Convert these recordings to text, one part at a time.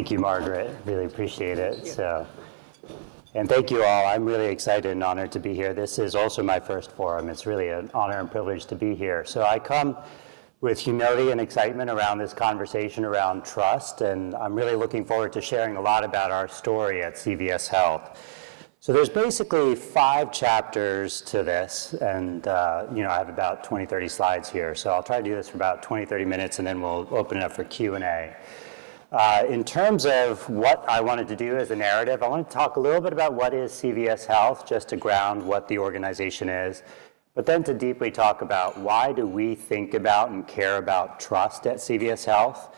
Thank you, Margaret. Really appreciate it. And thank you all. I'm really excited and honored to be here. This is also my first forum. It's really an honor and privilege to be here. So I come with humility and excitement around this conversation around trust, and I'm really looking forward to sharing a lot about our story at CVS Health. So there's basically 5 chapters to this, and I have about 20, 30 slides here. So I'll try to do this for about 20, 30 minutes, and then we'll open it up for Q&A. In terms of what I wanted to do as a narrative, I want to talk a little bit about what is CVS Health, just to ground what the organization is, but then to deeply talk about why do we think about and care about trust at CVS Health,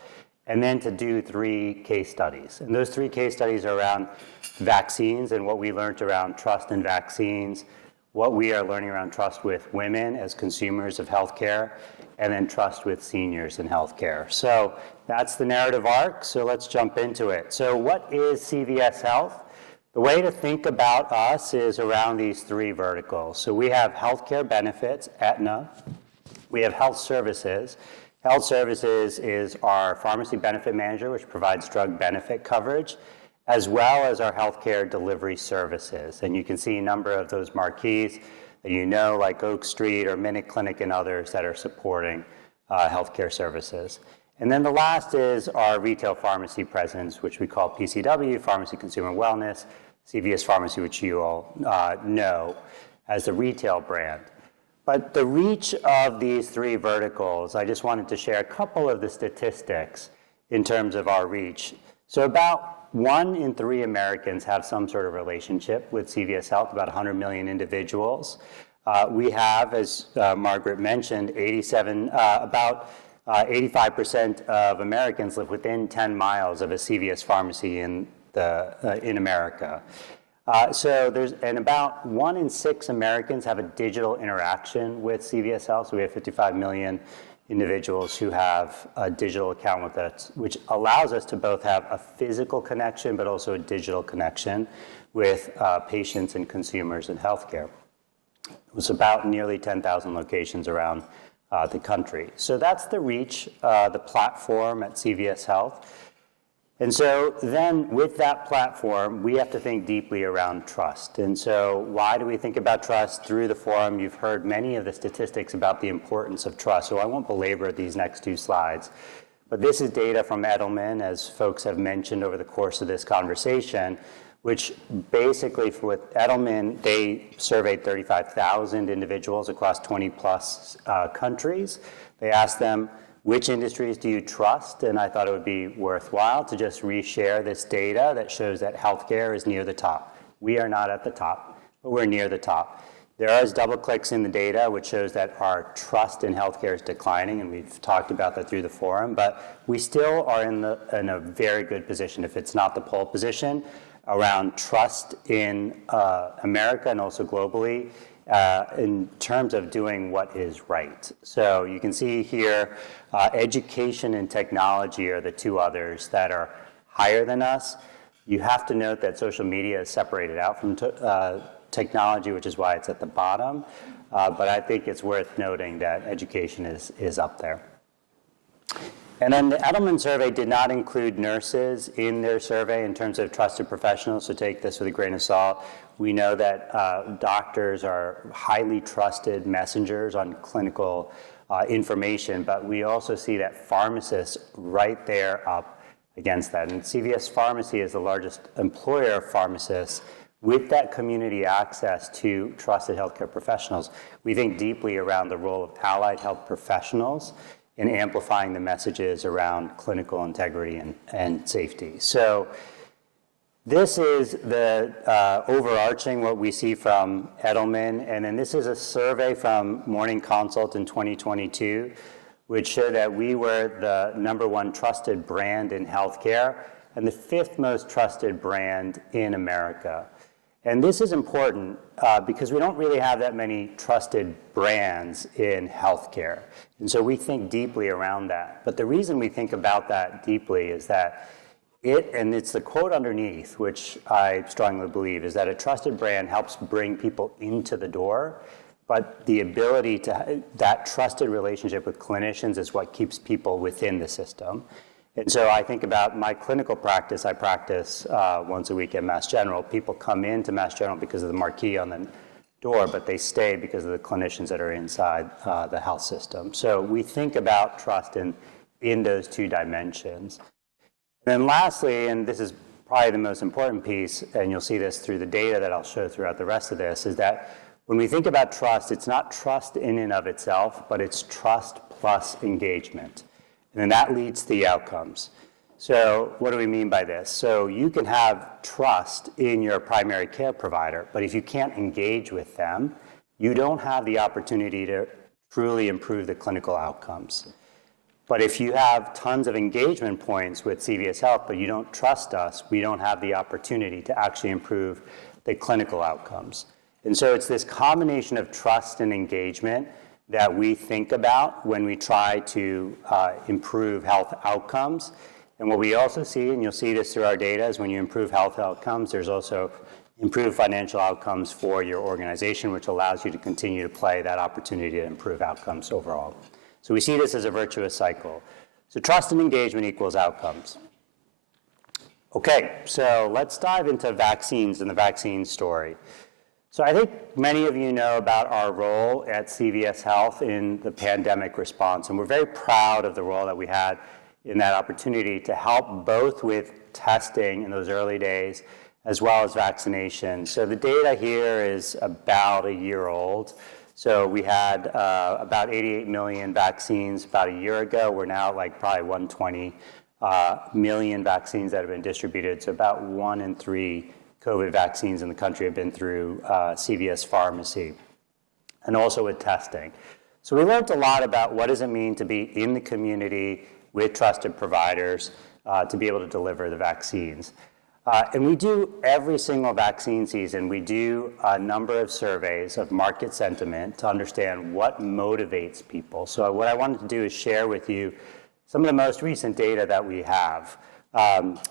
and then to do 3 case studies. And those 3 case studies are around vaccines and what we learned around trust in vaccines, what we are learning around trust with women as consumers of healthcare, and then trust with seniors in healthcare. So that's the narrative arc, so let's jump into it. So what is CVS Health? The way to think about us is around these 3 verticals. So we have healthcare benefits, Aetna. We have health services. Health services is our pharmacy benefit manager, which provides drug benefit coverage, as well as our healthcare delivery services. And you can see a number of those marquees that you know, like Oak Street or Minute Clinic and others that are supporting healthcare services. And then the last is our retail pharmacy presence, which we call PCW, Pharmacy Consumer Wellness, CVS Pharmacy, which you all know as the retail brand. But the reach of these 3 verticals, I just wanted to share a couple of the statistics in terms of our reach. So about 1 in 3 Americans have some sort of relationship with CVS Health, about 100 million individuals. We have, as Margaret mentioned, about 85% of Americans live within 10 miles of a CVS pharmacy in America. And about 1 in 6 Americans have a digital interaction with CVS Health. So we have 55 million individuals who have a digital account with us, which allows us to both have a physical connection, but also a digital connection with patients and consumers in healthcare. It was about nearly 10,000 locations around the country. So that's the reach, the platform at CVS Health. And so then with that platform, we have to think deeply around trust. And so why do we think about trust? Through the forum, you've heard many of the statistics about the importance of trust. So I won't belabor these next 2 slides. But this is data from Edelman, as folks have mentioned over the course of this conversation, which basically with Edelman, they surveyed 35,000 individuals across 20 plus countries. They asked them, which industries do you trust? And I thought it would be worthwhile to just reshare this data that shows that healthcare is near the top. We are not at the top, but we're near the top. There is double clicks in the data, which shows that our trust in healthcare is declining, and we've talked about that through the forum, but we still are in a very good position, if it's not the pole position, around trust in America and also globally in terms of doing what is right. So you can see here, education and technology are the 2 others that are higher than us. You have to note that social media is separated out from technology, which is why it's at the bottom. But I think it's worth noting that education is up there. And then the Edelman survey did not include nurses in their survey in terms of trusted professionals, so take this with a grain of salt. We know that doctors are highly trusted messengers on clinical information, but we also see that pharmacists right there up against that. And CVS Pharmacy is the largest employer of pharmacists with that community access to trusted healthcare professionals. We think deeply around the role of allied health professionals in amplifying the messages around clinical integrity and safety. So this is the overarching what we see from Edelman, and then this is a survey from Morning Consult in 2022, which showed that we were the #1 trusted brand in healthcare and the 5th most trusted brand in America. And this is important because we don't really have that many trusted brands in healthcare. And so we think deeply around that. But the reason we think about that deeply is that and it's the quote underneath, which I strongly believe, is that a trusted brand helps bring people into the door, but the ability to, that trusted relationship with clinicians is what keeps people within the system. And so I think about my clinical practice. I practice once a week at Mass General. People come into Mass General because of the marquee on the door, but they stay because of the clinicians that are inside the health system. So we think about trust in those two dimensions. And then lastly, and this is probably the most important piece, and you'll see this through the data that I'll show throughout the rest of this, is that when we think about trust, it's not trust in and of itself, but it's trust plus engagement. And then that leads to the outcomes. So what do we mean by this? So you can have trust in your primary care provider, but if you can't engage with them, you don't have the opportunity to truly improve the clinical outcomes. But if you have tons of engagement points with CVS Health, but you don't trust us, we don't have the opportunity to actually improve the clinical outcomes. And so it's this combination of trust and engagement that we think about when we try to improve health outcomes. And what we also see, and you'll see this through our data, is when you improve health outcomes, there's also improved financial outcomes for your organization, which allows you to continue to play that opportunity to improve outcomes overall. So we see this as a virtuous cycle. So trust and engagement equals outcomes. Okay, so let's dive into vaccines and the vaccine story. So I think many of you know about our role at CVS Health in the pandemic response, and we're very proud of the role that we had in that opportunity to help both with testing in those early days as well as vaccination. So the data here is about a year old. So we had about 88 million vaccines about a year ago. We're now like probably 120 million vaccines that have been distributed. So about 1 in 3 COVID vaccines in the country have been through CVS Pharmacy, and also with testing. So we learned a lot about what does it mean to be in the community with trusted providers to be able to deliver the vaccines. And we do every single vaccine season, we do a number of surveys of market sentiment to understand what motivates people. So what I wanted to do is share with you some of the most recent data that we have.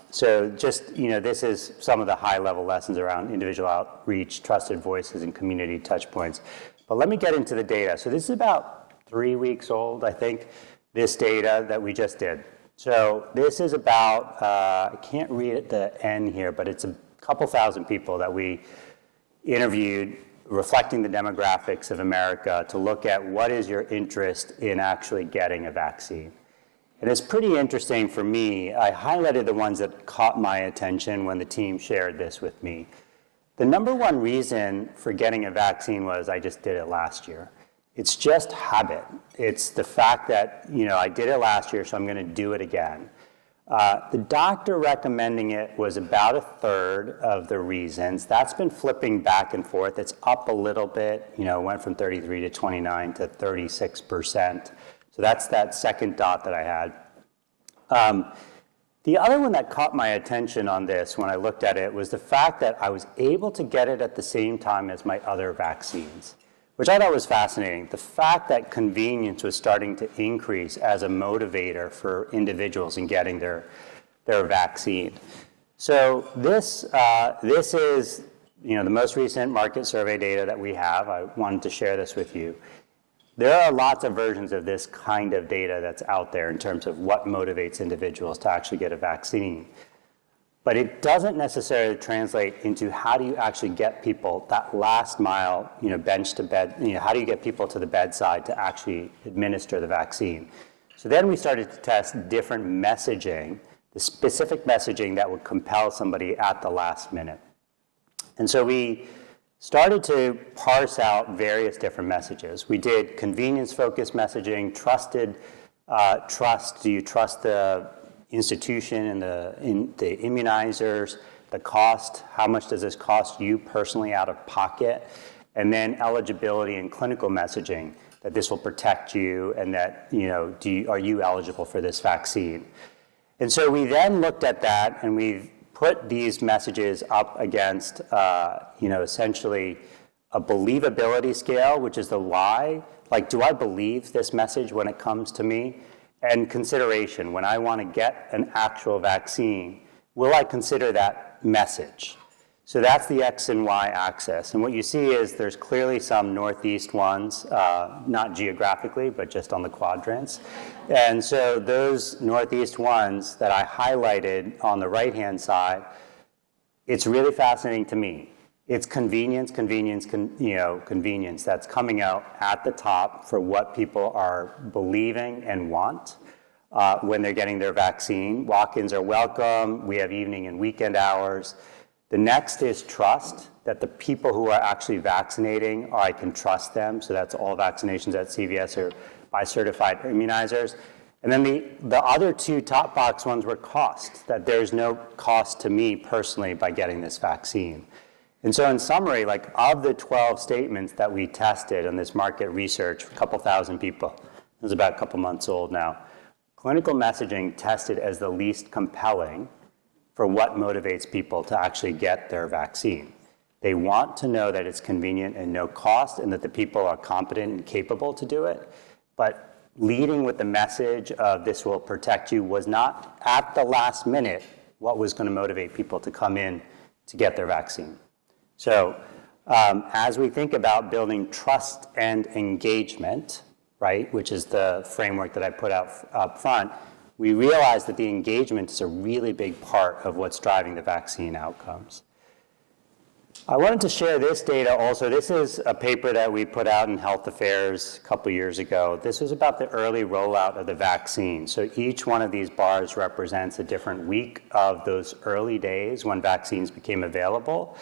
So just, this is some of the high-level lessons around individual outreach, trusted voices, and community touch points. But let me get into the data. So this is about 3 weeks old, I think, this data that we just did. So this is about, I can't read the N here, but it's a couple thousand people that we interviewed reflecting the demographics of America to look at what is your interest in actually getting a vaccine. And it's pretty interesting for me. I highlighted the ones that caught my attention when the team shared this with me. The number one reason for getting a vaccine was I just did it last year. It's just habit. It's the fact that, I did it last year, so I'm going to do it again. The doctor recommending it was about a third of the reasons. That's been flipping back and forth. It's up a little bit, went from 33 to 29 to 36%. So that's that second dot that I had. The other one that caught my attention on this when I looked at it was the fact that I was able to get it at the same time as my other vaccines, which I thought was fascinating. The fact that convenience was starting to increase as a motivator for individuals in getting their vaccine. So this is the most recent market survey data that we have. I wanted to share this with you. There are lots of versions of this kind of data that's out there in terms of what motivates individuals to actually get a vaccine. But it doesn't necessarily translate into how do you actually get people that last mile, bench to bed, how do you get people to the bedside to actually administer the vaccine? So then we started to test different messaging, the specific messaging that would compel somebody at the last minute. And so we started to parse out various different messages. We did convenience-focused messaging, trusted, trust, do you trust the institution and the immunizers, the cost, how much does this cost you personally out of pocket, and then eligibility and clinical messaging, that this will protect you and that, are you eligible for this vaccine? And so we then looked at that and we put these messages up against, essentially a believability scale, which is the why. Like, do I believe this message when it comes to me? And consideration, when I want to get an actual vaccine, will I consider that message? So that's the X and Y axis. And what you see is there's clearly some northeast ones, not geographically, but just on the quadrants. And so those northeast ones that I highlighted on the right-hand side, it's really fascinating to me. It's convenience that's coming out at the top for what people are believing and want when they're getting their vaccine. Walk-ins are welcome. We have evening and weekend hours. The next is trust, that the people who are actually vaccinating, I can trust them. So that's all vaccinations at CVS are by certified immunizers. And then the other two top box ones were cost, that there's no cost to me personally by getting this vaccine. And so in summary, like of the 12 statements that we tested in this market research, a couple thousand people, it was about a couple months old now, clinical messaging tested as the least compelling for what motivates people to actually get their vaccine. They want to know that it's convenient and no cost and that the people are competent and capable to do it. But leading with the message of this will protect you was not at the last minute what was going to motivate people to come in to get their vaccine. So as we think about building trust and engagement, right, which is the framework that I put out up front, we realize that the engagement is a really big part of what's driving the vaccine outcomes. I wanted to share this data also. This is a paper that we put out in Health Affairs a couple years ago. This was about the early rollout of the vaccine. So each one of these bars represents a different week of those early days when vaccines became available.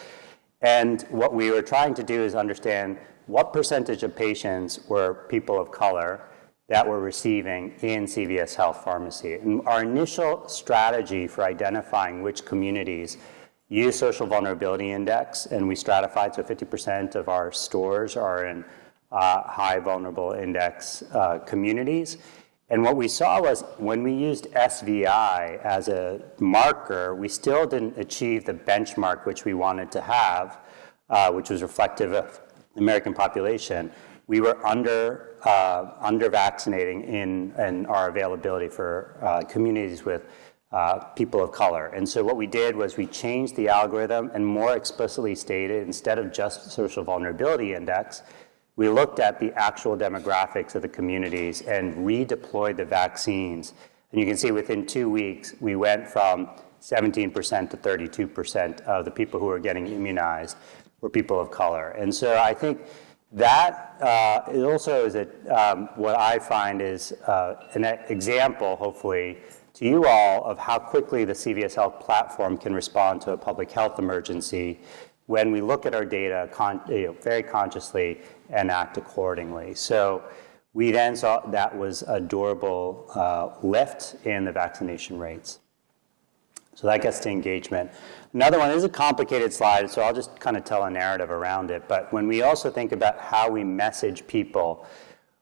And what we were trying to do is understand what percentage of patients were people of color that we're receiving in CVS Health Pharmacy. And our initial strategy for identifying which communities use social vulnerability index, and we stratified, so 50% of our stores are in high vulnerable index communities. And what we saw was when we used SVI as a marker, we still didn't achieve the benchmark which we wanted to have, which was reflective of the American population. We were under vaccinating in our availability for communities with people of color. And so what we did was we changed the algorithm and more explicitly stated, instead of just social vulnerability index, we looked at the actual demographics of the communities and redeployed the vaccines. And you can see within 2 weeks, we went from 17% to 32% of the people who were getting immunized were people of color. And so I think that it also is what I find is an example, hopefully, to you all of how quickly the CVS Health platform can respond to a public health emergency when we look at our data very consciously and act accordingly. So we then saw that was a durable lift in the vaccination rates. So that gets to engagement. Another one is a complicated slide, so I'll just kind of tell a narrative around it. But when we also think about how we message people,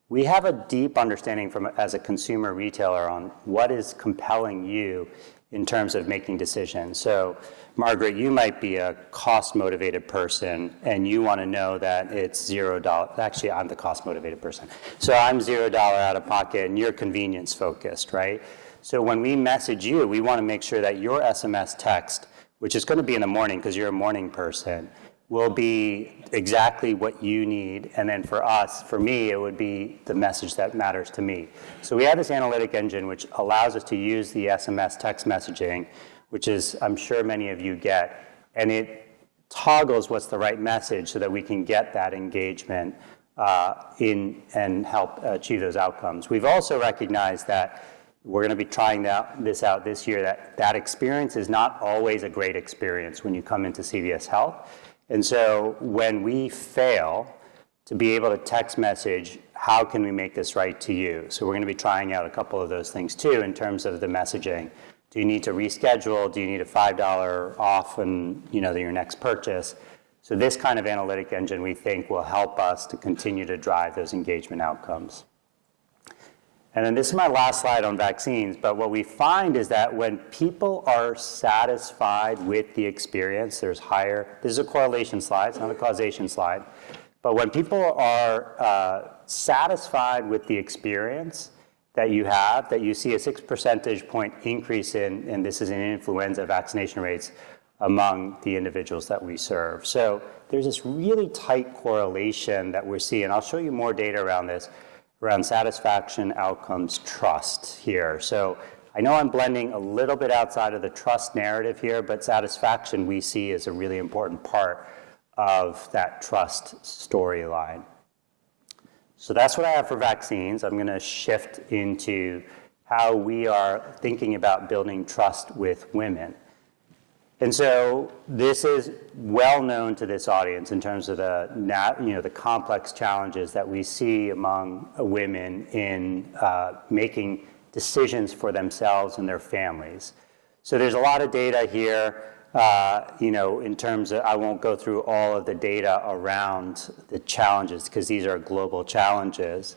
we have a deep understanding as a consumer retailer on what is compelling you in terms of making decisions. So, Margaret, you might be a cost-motivated person, and you want to know that it's $0. Actually, I'm the cost-motivated person. So I'm $0 out of pocket, and you're convenience-focused, right? So when we message you, we want to make sure that your SMS text, which is going to be in the morning because you're a morning person, will be exactly what you need. And then for me, it would be the message that matters to me. So we have this analytic engine which allows us to use the SMS text messaging, which is, I'm sure many of you get, and it toggles what's the right message so that we can get that engagement and help achieve those outcomes. We've also recognized that we're going to be trying this out this year, that experience is not always a great experience when you come into CVS Health. And so when we fail to be able to text message, how can we make this right to you? So we're going to be trying out a couple of those things too in terms of the messaging. Do you need to reschedule? Do you need a $5 off in your next purchase? So this kind of analytic engine we think will help us to continue to drive those engagement outcomes. And then this is my last slide on vaccines, but what we find is that when people are satisfied with the experience, this is a correlation slide, it's not a causation slide, but when people are satisfied with the experience that you have, that you see a 6 percentage point increase in, and this is in influenza vaccination rates among the individuals that we serve. So there's this really tight correlation that we're seeing. I'll show you more data around this, around satisfaction, outcomes, trust here. So I know I'm blending a little bit outside of the trust narrative here, but satisfaction we see is a really important part of that trust storyline. So that's what I have for vaccines. I'm going to shift into how we are thinking about building trust with women. And so this is well known to this audience in terms of the complex challenges that we see among women in making decisions for themselves and their families. So there's a lot of data here, in terms of, I won't go through all of the data around the challenges because these are global challenges.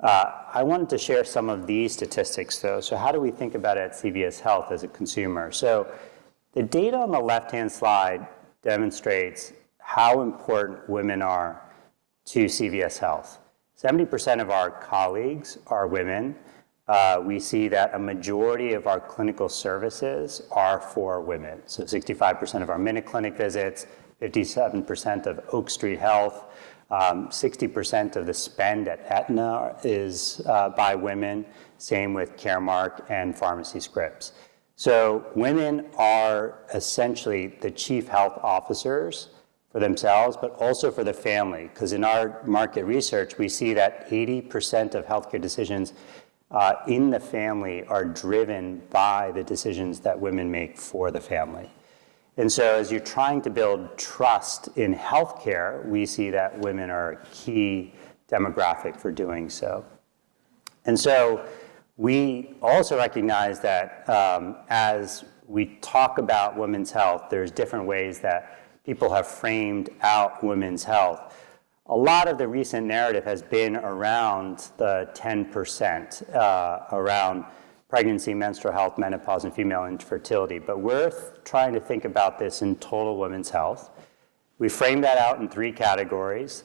I wanted to share some of these statistics though. So how do we think about it at CVS Health as a consumer? So the data on the left-hand slide demonstrates how important women are to CVS Health. 70% of our colleagues are women. We see that a majority of our clinical services are for women. So 65% of our Minute Clinic visits, 57% of Oak Street Health, 60% of the spend at Aetna is by women, same with Caremark and Pharmacy Scripts. So women are essentially the chief health officers for themselves, but also for the family, because in our market research, we see that 80% of healthcare decisions in the family are driven by the decisions that women make for the family. And so as you're trying to build trust in healthcare, we see that women are a key demographic for doing so. And so we also recognize that as we talk about women's health, there's different ways that people have framed out women's health. A lot of the recent narrative has been around the 10%, around pregnancy, menstrual health, menopause, and female infertility. But we're trying to think about this in total women's health. We frame that out in 3 categories.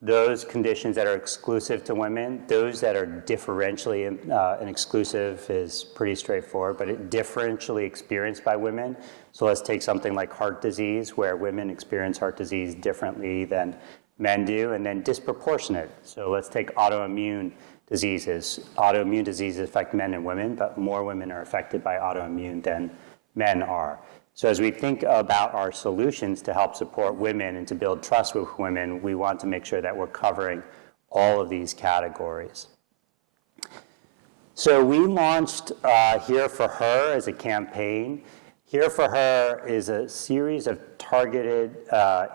Those conditions that are exclusive to women, those that are differentially, and exclusive is pretty straightforward, but differentially experienced by women. So let's take something like heart disease, where women experience heart disease differently than men do, and then disproportionate. So let's take autoimmune diseases. Autoimmune diseases affect men and women, but more women are affected by autoimmune than men are. So as we think about our solutions to help support women and to build trust with women, we want to make sure that we're covering all of these categories. So we launched Here for Her as a campaign. Here for Her is a series of targeted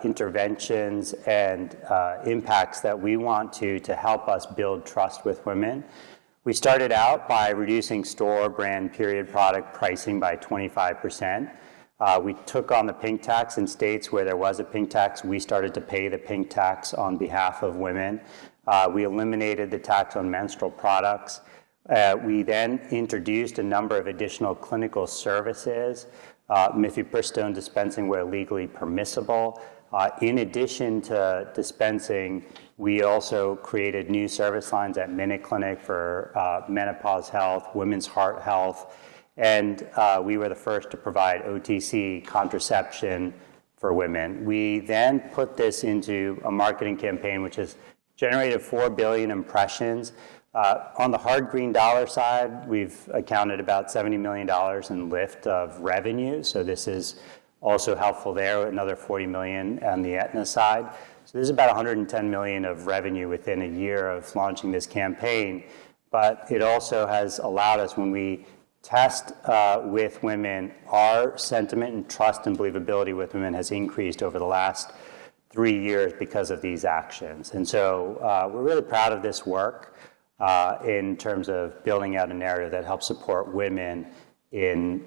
interventions and impacts that we want to help us build trust with women. We started out by reducing store brand period product pricing by 25%. We took on the pink tax in states where there was a pink tax. We started to pay the pink tax on behalf of women. We eliminated the tax on menstrual products. We then introduced a number of additional clinical services, mifepristone dispensing where legally permissible. In addition to dispensing, we also created new service lines at Minute Clinic for menopause health, women's heart health, and we were the first to provide OTC contraception for women. We then put this into a marketing campaign which has generated 4 billion impressions. On the hard green dollar side, we've accounted about $70 million in lift of revenue, so this is also helpful there, another 40 million on the Aetna side. So there's about 110 million of revenue within a year of launching this campaign, but it also has allowed us, when we test with women, our sentiment and trust and believability with women has increased over the last 3 years because of these actions. And so we're really proud of this work in terms of building out a narrative that helps support women in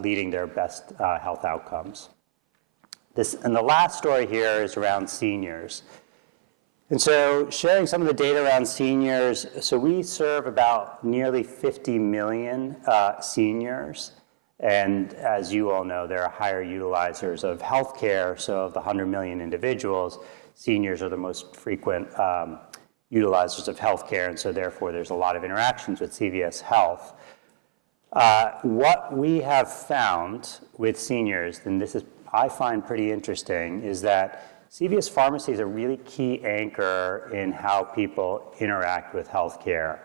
leading their best health outcomes. And the last story here is around seniors. And so sharing some of the data around seniors, so we serve about nearly 50 million seniors. And as you all know, there are higher utilizers of healthcare. So of the 100 million individuals, seniors are the most frequent utilizers of healthcare. And so therefore, there's a lot of interactions with CVS Health. What we have found with seniors, and this is I find pretty interesting is that CVS Pharmacy is a really key anchor in how people interact with healthcare.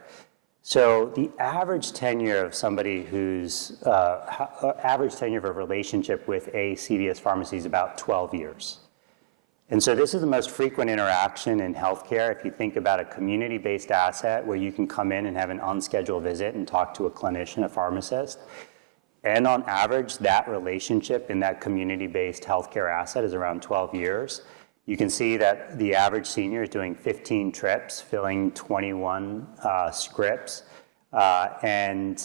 So the average tenure of somebody who's, average tenure of a relationship with a CVS Pharmacy is about 12 years. And so this is the most frequent interaction in healthcare. If you think about a community-based asset where you can come in and have an unscheduled visit and talk to a clinician, a pharmacist, and on average, that relationship in that community-based healthcare asset is around 12 years. You can see that the average senior is doing 15 trips, filling 21 scripts. And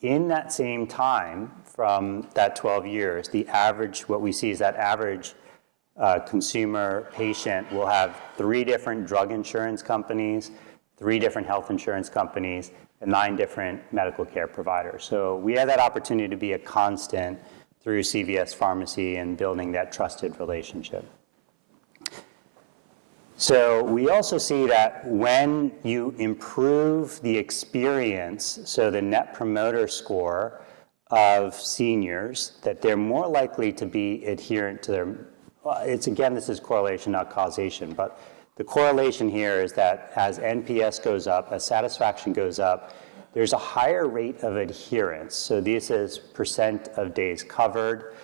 in that same time, from that 12 years, the average, what we see is that average consumer patient will have 3 different drug insurance companies, 3 different health insurance companies, and 9 different medical care providers. So we have that opportunity to be a constant through CVS Pharmacy and building that trusted relationship. So we also see that when you improve the experience, so the Net Promoter Score of seniors, that they're more likely to be adherent to their, this is correlation, not causation, but the correlation here is that as NPS goes up, as satisfaction goes up, there's a higher rate of adherence. So this is percent of days covered,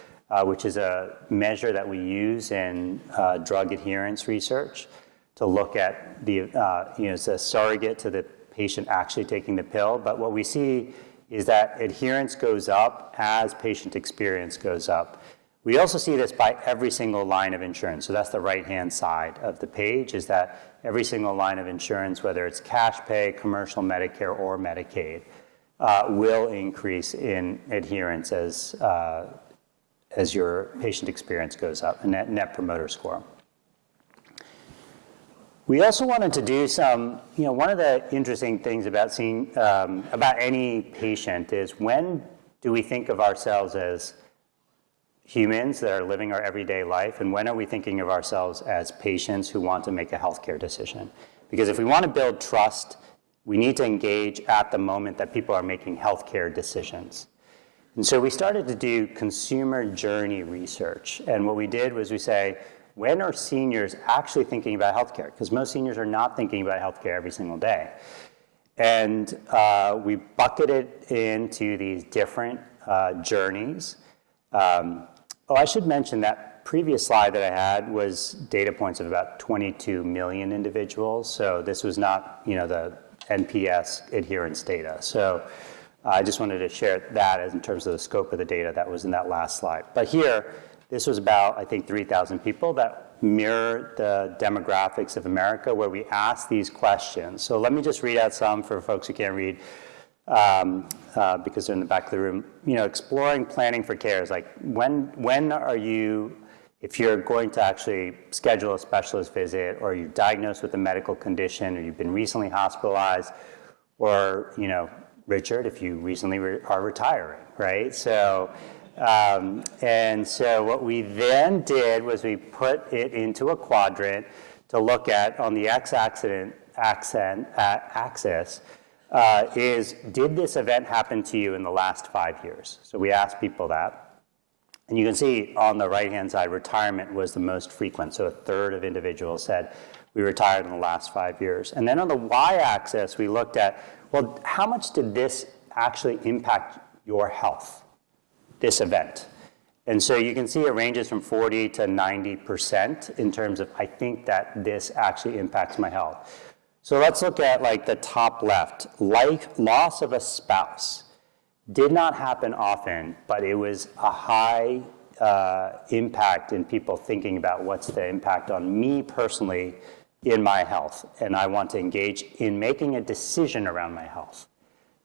which is a measure that we use in drug adherence research to look at the, it's a surrogate to the patient actually taking the pill. But what we see is that adherence goes up as patient experience goes up. We also see this by every single line of insurance. So that's the right-hand side of the page, is that every single line of insurance, whether it's cash pay, commercial Medicare, or Medicaid, will increase in adherence as your patient experience goes up, and that Net Promoter Score. We also wanted to do some, one of the interesting things about seeing, about any patient is, when do we think of ourselves as humans that are living our everyday life, and when are we thinking of ourselves as patients who want to make a healthcare decision? Because if we want to build trust, we need to engage at the moment that people are making healthcare decisions. And so we started to do consumer journey research. And what we did was we say, when are seniors actually thinking about healthcare? Because most seniors are not thinking about healthcare every single day. And we bucketed it into these different journeys. I should mention that previous slide that I had was data points of about 22 million individuals. So this was not, the NPS adherence data. So I just wanted to share that as in terms of the scope of the data that was in that last slide. But here, this was about, I think, 3,000 people that mirror the demographics of America, where we asked these questions. So let me just read out some for folks who can't read. Because they're in the back of the room, exploring planning for care is like, when are you, if you're going to actually schedule a specialist visit, or you're diagnosed with a medical condition, or you've been recently hospitalized, or, Richard, if you recently are retiring, right? So, and so what we then did was we put it into a quadrant to look at, on the x-axis, is, did this event happen to you in the last 5 years? So we asked people that. And you can see on the right-hand side, retirement was the most frequent. So a third of individuals said, we retired in the last 5 years. And then on the y-axis, we looked at, well, how much did this actually impact your health, this event? And so you can see it ranges from 40 to 90% in terms of, I think that this actually impacts my health. So let's look at the top left. Loss of a spouse did not happen often, but it was a high impact in people thinking about what's the impact on me personally in my health, and I want to engage in making a decision around my health.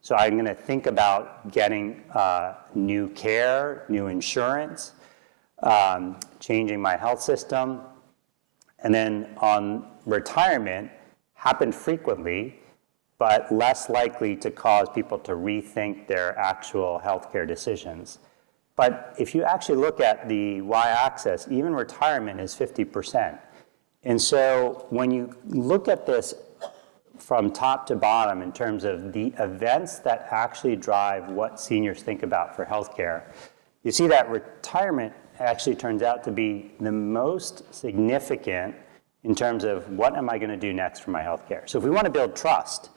So I'm going to think about getting new care, new insurance, changing my health system, and then on retirement, happened frequently, but less likely to cause people to rethink their actual healthcare decisions. But if you actually look at the y-axis, even retirement is 50%. And so when you look at this from top to bottom in terms of the events that actually drive what seniors think about for healthcare, you see that retirement actually turns out to be the most significant in terms of what am I going to do next for my healthcare. So if we want to build trust,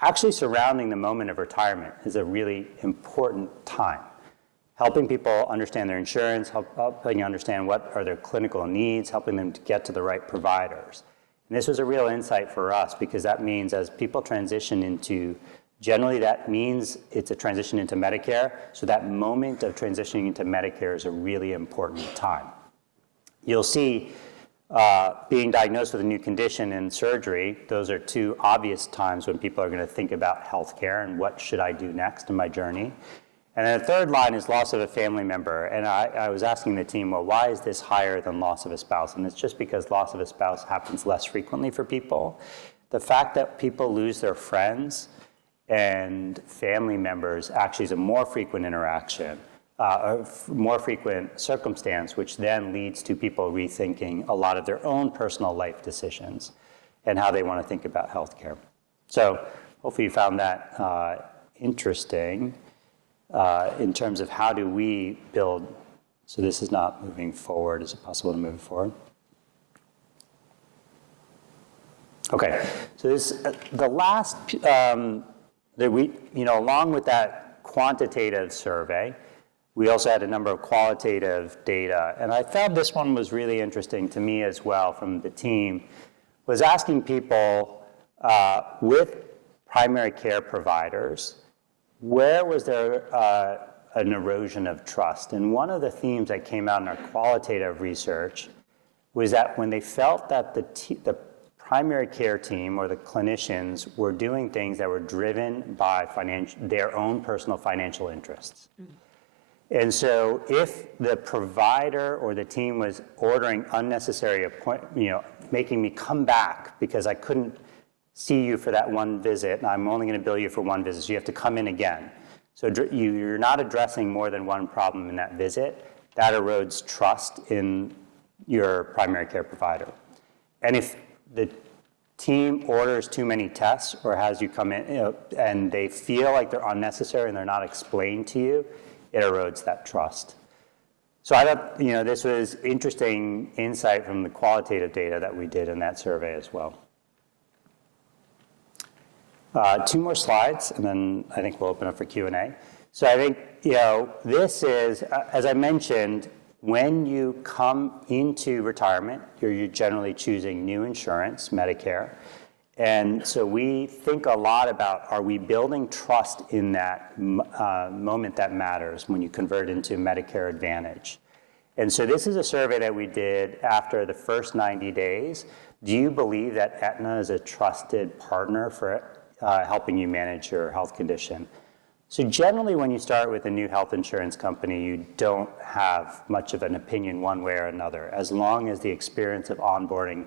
actually surrounding the moment of retirement is a really important time. Helping people understand their insurance, helping understand what are their clinical needs, helping them to get to the right providers. And this was a real insight for us because that means as people transition into, generally that means it's a transition into Medicare, so that moment of transitioning into Medicare is a really important time. You'll see being diagnosed with a new condition and surgery, those are two obvious times when people are going to think about healthcare and what should I do next in my journey. And then the third line is loss of a family member. And I was asking the team, well, why is this higher than loss of a spouse? And it's just because loss of a spouse happens less frequently for people. The fact that people lose their friends and family members actually is a more frequent interaction, a more frequent circumstance, which then leads to people rethinking a lot of their own personal life decisions and how they want to think about healthcare. So hopefully you found that interesting. In terms of how do we build, so this is not moving forward. Is it possible to move it forward? Okay, so this, the last, along with that quantitative survey, we also had a number of qualitative data. And I found this one was really interesting to me as well from the team, was asking people with primary care providers, where was there an erosion of trust? And one of the themes that came out in our qualitative research was that when they felt that the primary care team or the clinicians were doing things that were driven by their own personal financial interests. And so if the provider or the team was ordering unnecessary making me come back because I couldn't see you for that one visit, and I'm only going to bill you for one visit, so you have to come in again. So you're not addressing more than one problem in that visit. That erodes trust in your primary care provider. And if the team orders too many tests or has you come in, and they feel like they're unnecessary and they're not explained to you, it erodes that trust. So I thought, this was interesting insight from the qualitative data that we did in that survey as well. Two more slides, and then I think we'll open up for Q&A. So I think, this is, as I mentioned, when you come into retirement, you're generally choosing new insurance, Medicare. And so we think a lot about, are we building trust in that moment that matters when you convert into Medicare Advantage? And so this is a survey that we did after the first 90 days. Do you believe that Aetna is a trusted partner for helping you manage your health condition? So generally when you start with a new health insurance company, you don't have much of an opinion one way or another. As long as the experience of onboarding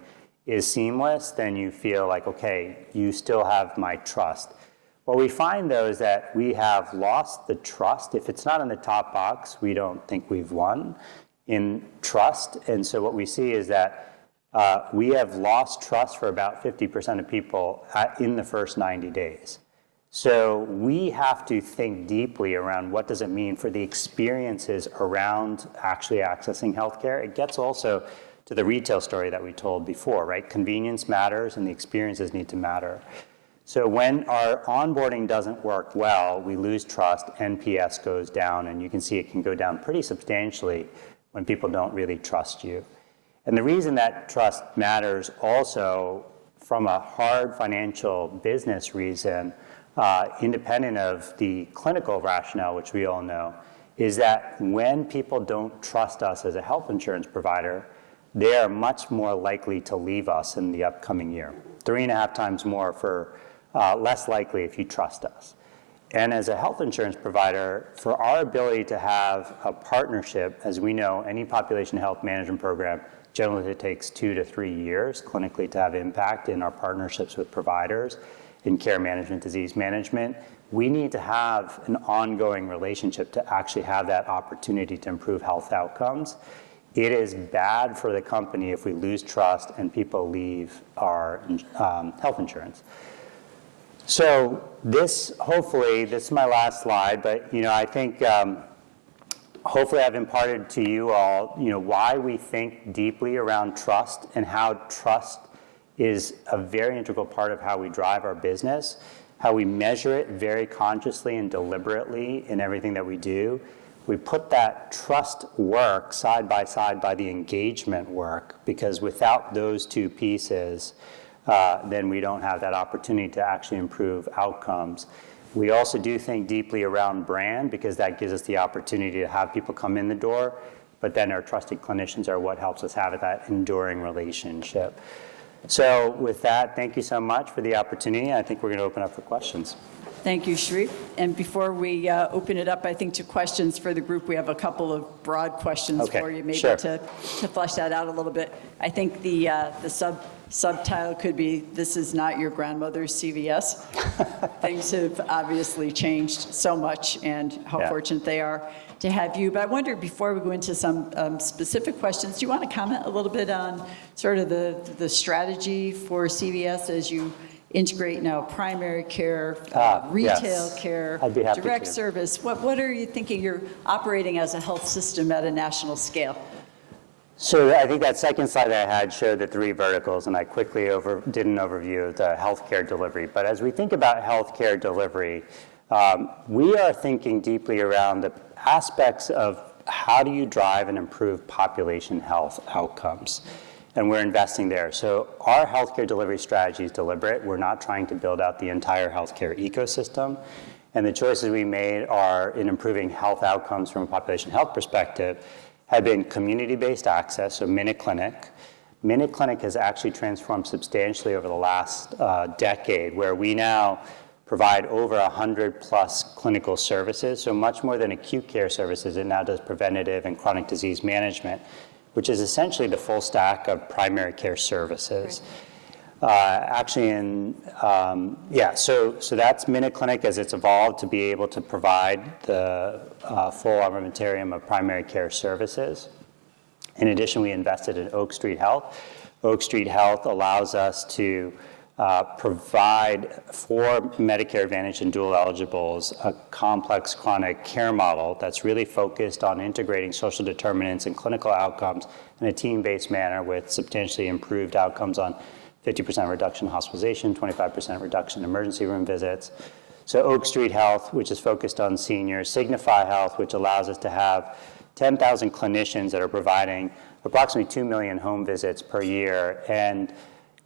is seamless, then you feel like, okay, you still have my trust. What we find though is that we have lost the trust. If it's not in the top box, we don't think we've won in trust. And so what we see is that we have lost trust for about 50% of people in the first 90 days. So we have to think deeply around what does it mean for the experiences around actually accessing healthcare. It gets also to the retail story that we told before, right? Convenience matters and the experiences need to matter. So when our onboarding doesn't work well, we lose trust, NPS goes down, and you can see it can go down pretty substantially when people don't really trust you. And the reason that trust matters also from a hard financial business reason, independent of the clinical rationale, which we all know, is that when people don't trust us as a health insurance provider, they are much more likely to leave us in the upcoming year. 3.5 times more for less likely if you trust us. And as a health insurance provider, for our ability to have a partnership, as we know, any population health management program, generally it takes 2 to 3 years clinically to have impact in our partnerships with providers in care management, disease management. We need to have an ongoing relationship to actually have that opportunity to improve health outcomes. It is bad for the company if we lose trust and people leave our health insurance. So this, hopefully, this is my last slide, but I think hopefully I've imparted to you all, why we think deeply around trust and how trust is a very integral part of how we drive our business, how we measure it very consciously and deliberately in everything that we do. We put that trust work side by the engagement work, because without those two pieces, then we don't have that opportunity to actually improve outcomes. We also do think deeply around brand, because that gives us the opportunity to have people come in the door, but then our trusted clinicians are what helps us have that enduring relationship. So with that, thank you so much for the opportunity. I think we're going to open up for questions. Thank you, Sri. And before we open it up, I think, to questions for the group, we have a couple of broad questions for you, maybe sure. to flesh that out a little bit. I think the subtitle could be, "This is not your grandmother's CVS." Things have obviously changed so much, and how fortunate they are to have you. But I wonder, before we go into some specific questions, do you want to comment a little bit on sort of the strategy for CVS as you integrate now primary care, retail care, I'd be happy direct to. service? What are you thinking? You're operating as a health system at a national scale. So I think that second slide I had showed the three verticals, and I quickly did an overview of the healthcare delivery. But as we think about healthcare delivery, we are thinking deeply around the aspects of how do you drive and improve population health outcomes. And we're investing there. So our healthcare delivery strategy is deliberate. We're not trying to build out the entire healthcare ecosystem. And the choices we made are in improving health outcomes from a population health perspective have been community-based access, so MinuteClinic. MinuteClinic has actually transformed substantially over the last decade, where we now provide over 100 plus clinical services, so much more than acute care services. It now does preventative and chronic disease management, which is essentially the full stack of primary care services. Right. So that's MinuteClinic as it's evolved to be able to provide the full armamentarium of primary care services. In addition, we invested in Oak Street Health. Oak Street Health allows us to provide for Medicare Advantage and dual eligibles a complex chronic care model that's really focused on integrating social determinants and clinical outcomes in a team-based manner with substantially improved outcomes on 50% reduction in hospitalization, 25% reduction in emergency room visits. So Oak Street Health, which is focused on seniors, Signify Health, which allows us to have 10,000 clinicians that are providing approximately 2 million home visits per year. And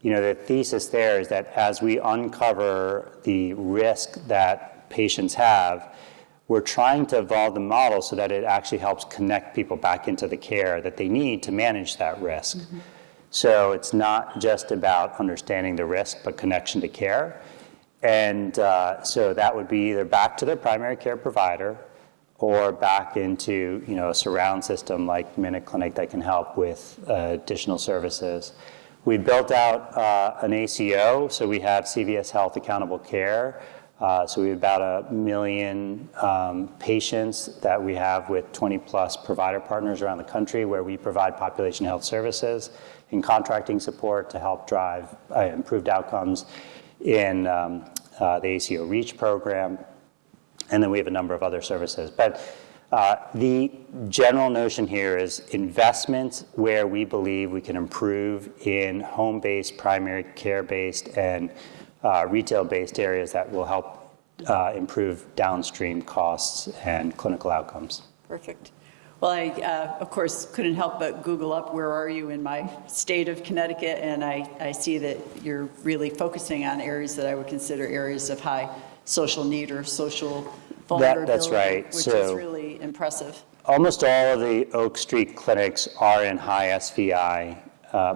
the thesis there is that as we uncover the risk that patients have, we're trying to evolve the model so that it actually helps connect people back into the care that they need to manage that risk. Mm-hmm. So it's not just about understanding the risk, but connection to care. And so that would be either back to their primary care provider or back into a surround system like MinuteClinic that can help with additional services. We built out an ACO, so we have CVS Health Accountable Care. So we have about 1 million patients that we have with 20 plus provider partners around the country, where we provide population health services and contracting support to help drive improved outcomes in the ACO REACH program. And then we have a number of other services. But the general notion here is investments where we believe we can improve in home-based, primary care-based, and retail-based areas that will help improve downstream costs and clinical outcomes. Perfect. Well, I, of course, couldn't help but Google up where are you in my state of Connecticut, and I see that you're really focusing on areas that I would consider areas of high social need or social vulnerability, that's right. Which is really impressive. Almost all of the Oak Street clinics are in high SVI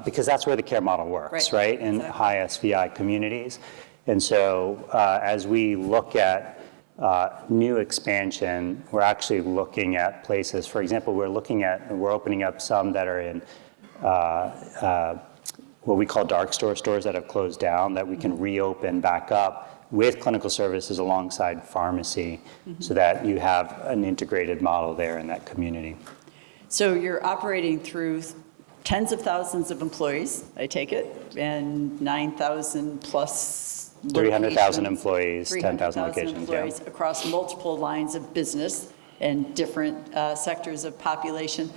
because that's where the care model works, right? In exactly. High SVI communities. And so as we look at new expansion, we're actually looking at places. For example, we're opening up some that are in what we call dark stores that have closed down that we can reopen back up with clinical services alongside pharmacy, so that you have an integrated model there in that community. So you're operating through tens of thousands of employees, I take it, and 9,000 plus 300,000 employees, 10,000 locations. Employees across multiple lines of business. and different sectors of population.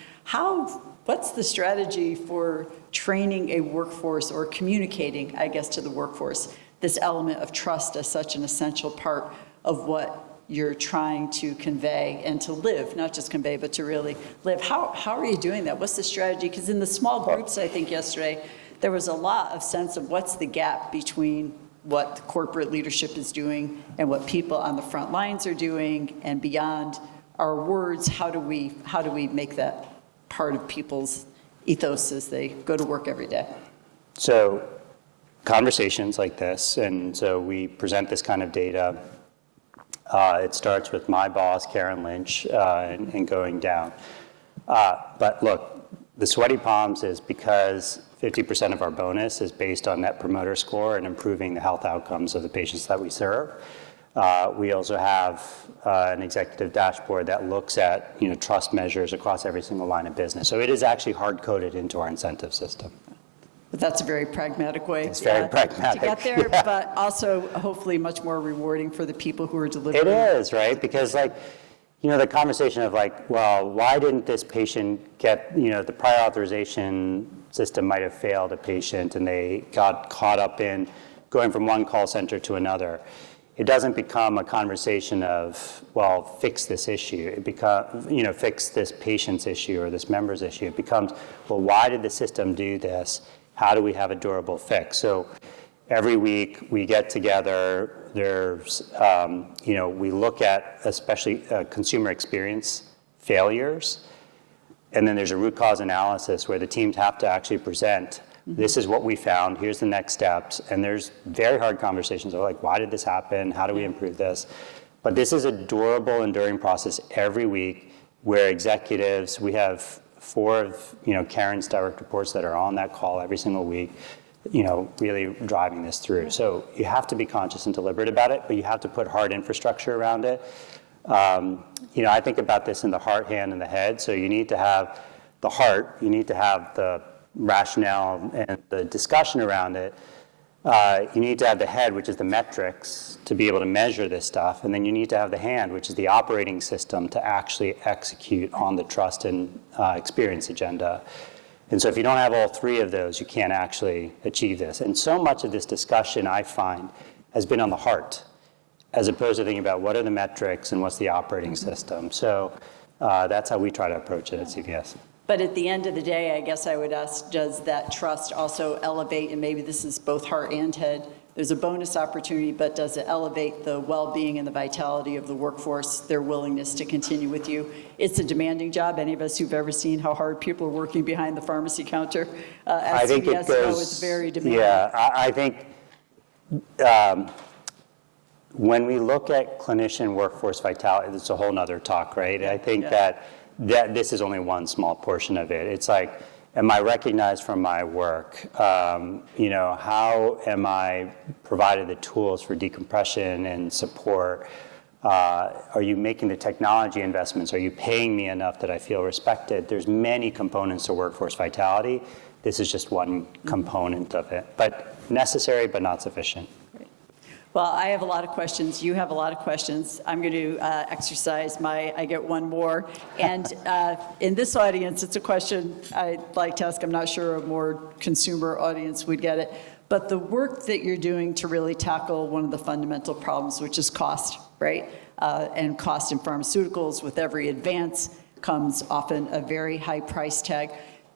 What's the strategy for training a workforce or communicating, I guess, to the workforce, this element of trust as such an essential part of what you're trying to convey and to live, not just convey, but to really live? How are you doing that? What's the strategy? Because in the small groups, I think yesterday, there was a lot of sense of what's the gap between what the corporate leadership is doing and what people on the front lines are doing, and beyond our words, how do we make that part of people's ethos as they go to work every day? So conversations like this, and so we present this kind of data. It starts with my boss, Karen Lynch, and going down. But look, the sweaty palms is because 50% of our bonus is based on Net Promoter Score and improving the health outcomes of the patients that we serve. We also have an executive dashboard that looks at trust measures across every single line of business. So it is actually hard-coded into our incentive system. But that's a very pragmatic way It's very pragmatic. to get there, Yeah. but also hopefully much more rewarding for the people who are delivering. It is, right? Because the conversation of well, why didn't this patient get, the prior authorization system might have failed a patient and they got caught up in going from one call center to another. It doesn't become a conversation of, well, fix this issue. It becomes, fix this patient's issue or this member's issue. It becomes, well, why did the system do this? How do we have a durable fix? So every week we get together, there's, we look at especially consumer experience failures, and then there's a root cause analysis where the teams have to actually present, this is what we found, here's the next steps, and there's very hard conversations of why did this happen, how do we improve this? But this is a durable, enduring process every week where executives, we have 4 of Karen's direct reports that are on that call every single week, really driving this through. So you have to be conscious and deliberate about it, but you have to put hard infrastructure around it. I think about this in the heart, hand, and the head. So you need to have the heart, you need to have the rationale and the discussion around it. You need to have the head, which is the metrics, to be able to measure this stuff. And then you need to have the hand, which is the operating system, to actually execute on the trust and experience agenda. And so if you don't have all 3 of those, you can't actually achieve this. And so much of this discussion, I find, has been on the heart, as opposed to thinking about what are the metrics and what's the operating system. So that's how we try to approach it at CVS. But at the end of the day, I guess I would ask, does that trust also elevate, and maybe this is both heart and head, there's a bonus opportunity, but does it elevate the well-being and the vitality of the workforce, their willingness to continue with you? It's a demanding job. Any of us who've ever seen how hard people are working behind the pharmacy counter at CVS know it's very demanding. Yeah, I think when we look at clinician workforce vitality, it's a whole nother talk, right? I think that this is only one small portion of it. It's am I recognized from my work? How am I provided the tools for decompression and support? Are you making the technology investments? Are you paying me enough that I feel respected? There's many components to workforce vitality. This is just one component of it, but necessary but not sufficient. Well, I have a lot of questions. You have a lot of questions. I'm going to exercise I get one more. And in this audience, it's a question I'd like to ask. I'm not sure a more consumer audience would get it. But the work that you're doing to really tackle one of the fundamental problems, which is cost, right? And cost in pharmaceuticals, with every advance comes often a very high price tag.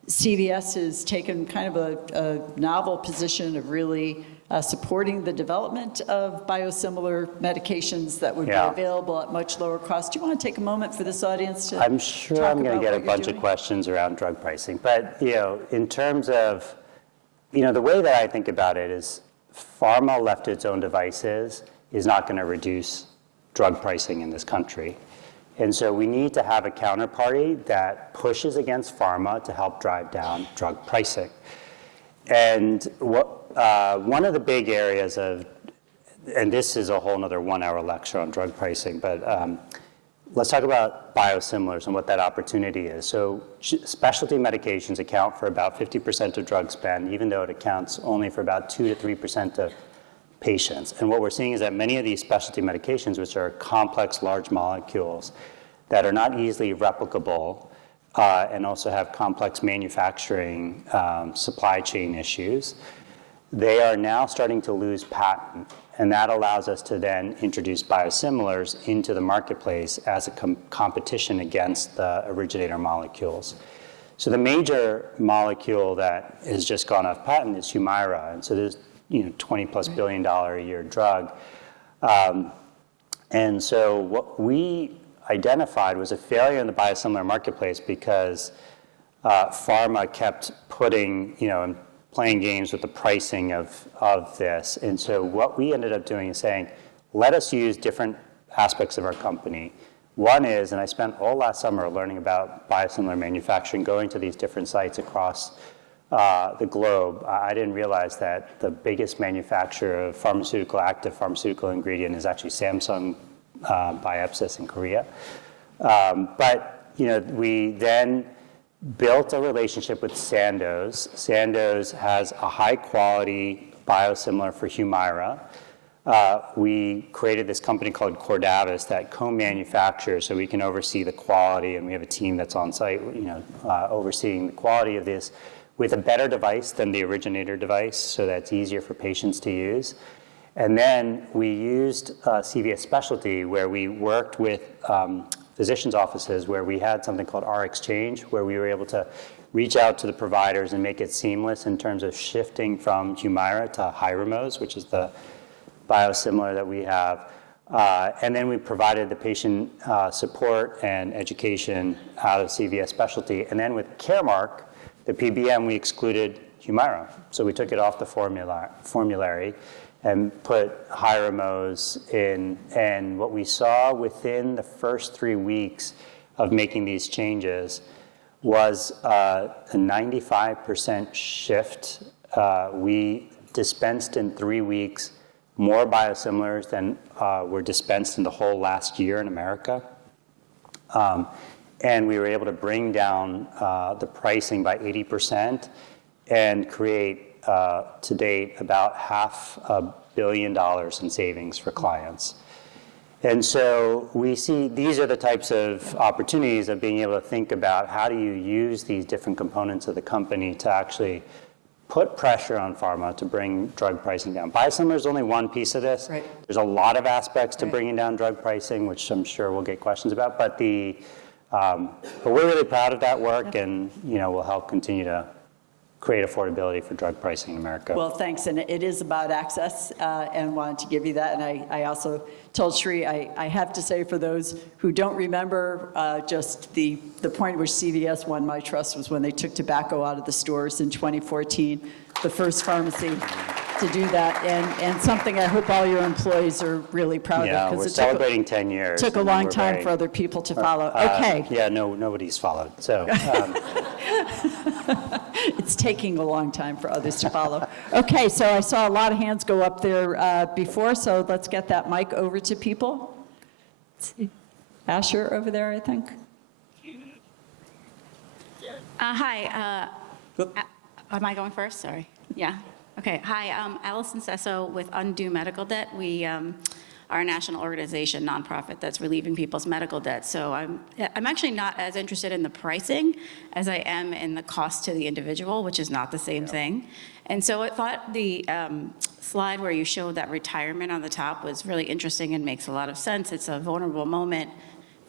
CVS has taken kind of a novel position of really supporting the development of biosimilar medications that would be available at much lower cost. Do you want to take a moment for this audience to I'm sure I'm going to get a bunch of questions around drug pricing. But, in terms of, the way that I think about it is pharma left to its own devices is not going to reduce drug pricing in this country. And so we need to have a counterparty that pushes against pharma to help drive down drug pricing. And one of the big areas of, and this is a whole nother 1-hour lecture on drug pricing, but let's talk about biosimilars and what that opportunity is. So specialty medications account for about 50% of drug spend, even though it accounts only for about 2 to 3% of patients. And what we're seeing is that many of these specialty medications, which are complex, large molecules, that are not easily replicable and also have complex manufacturing supply chain issues, they are now starting to lose patent. And that allows us to then introduce biosimilars into the marketplace as a competition against the originator molecules. So the major molecule that has just gone off patent is Humira. And so there's $20+ billion a year drug. And so what we identified was a failure in the biosimilar marketplace because pharma kept putting, and playing games with the pricing of this. And so what we ended up doing is saying, let us use different aspects of our company. One is, and I spent all last summer learning about biosimilar manufacturing, going to these different sites across the globe. I didn't realize that the biggest manufacturer of active pharmaceutical ingredient is actually Samsung Bioepis in Korea. But we then built a relationship with Sandoz. Sandoz has a high-quality biosimilar for Humira. We created this company called Cordavis that co-manufactures, so we can oversee the quality, and we have a team that's on site, overseeing the quality of this with a better device than the originator device, so that's easier for patients to use. And then we used CVS Specialty, where we worked with physicians' offices, where we had something called R-Exchange, where we were able to reach out to the providers and make it seamless in terms of shifting from Humira to Hyrimoz, which is the biosimilar that we have. And then we provided the patient support and education out of CVS Specialty. And then with Caremark, the PBM, we excluded Humira. So we took it off the formulary and put Hyrimoz in. And what we saw within the first 3 weeks of making these changes was a 95% shift. We dispensed in 3 weeks more biosimilars than were dispensed in the whole last year in America. And we were able to bring down the pricing by 80% and create, to date, about $500 million in savings for clients. And so we see these are the types of opportunities of being able to think about how do you use these different components of the company to actually put pressure on pharma to bring drug pricing down. Biosimilar is only one piece of this. Right. There's a lot of aspects to bringing down drug pricing, which I'm sure we'll get questions about. But we're really proud of that work, and we'll help continue to create affordability for drug pricing in America. Well, thanks, and it is about access, and wanted to give you that. And I also told Sri, I have to say, for those who don't remember, just the point where CVS won my trust was when they took tobacco out of the stores in 2014, the first pharmacy to do that, and something I hope all your employees are really proud of. Yeah, we're celebrating 10 years. Took a long time for other people to follow. Okay. Yeah, nobody's followed. So. It's taking a long time for others to follow. Okay, so I saw a lot of hands go up there before, so let's get that mic over to people. Let's see. Asher over there, I think. Hi. Am I going first? Sorry. Yeah. Okay. Hi, Allison Sesso with Undo Medical Debt. We are a national organization, nonprofit, that's relieving people's medical debt. So I'm actually not as interested in the pricing as I am in the cost to the individual, which is not the same thing. And so I thought the slide where you showed that retirement on the top was really interesting and makes a lot of sense. It's a vulnerable moment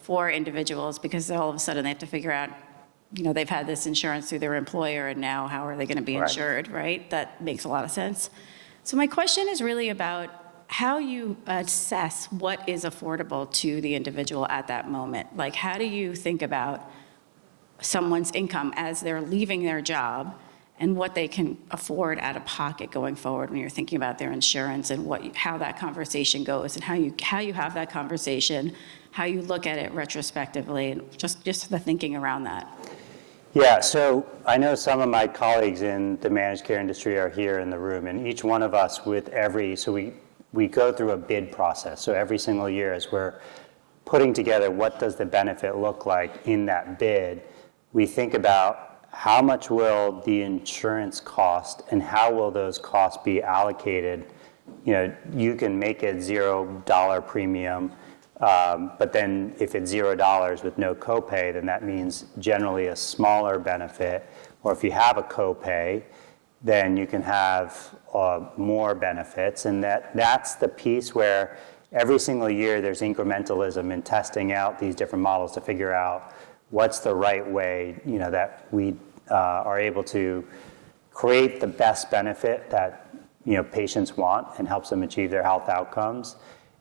for individuals because all of a sudden they have to figure out, they've had this insurance through their employer, and now how are they going to be insured, right? That makes a lot of sense. So my question is really about how you assess what is affordable to the individual at that moment. Like, how do you think about someone's income as they're leaving their job and what they can afford out of pocket going forward when you're thinking about their insurance, and how that conversation goes, and how you have that conversation, how you look at it retrospectively, and just the thinking around that. Yeah, so I know some of my colleagues in the managed care industry are here in the room, and each one of us we go through a bid process. So every single year, as we're putting together what does the benefit look like in that bid, we think about how much will the insurance cost and how will those costs be allocated. You can make it $0 premium, But then if it's $0 with no copay, then that means generally a smaller benefit. Or if you have a copay, then you can have more benefits. And that's the piece where every single year there's incrementalism in testing out these different models to figure out what's the right way, that we are able to create the best benefit that, patients want and helps them achieve their health outcomes,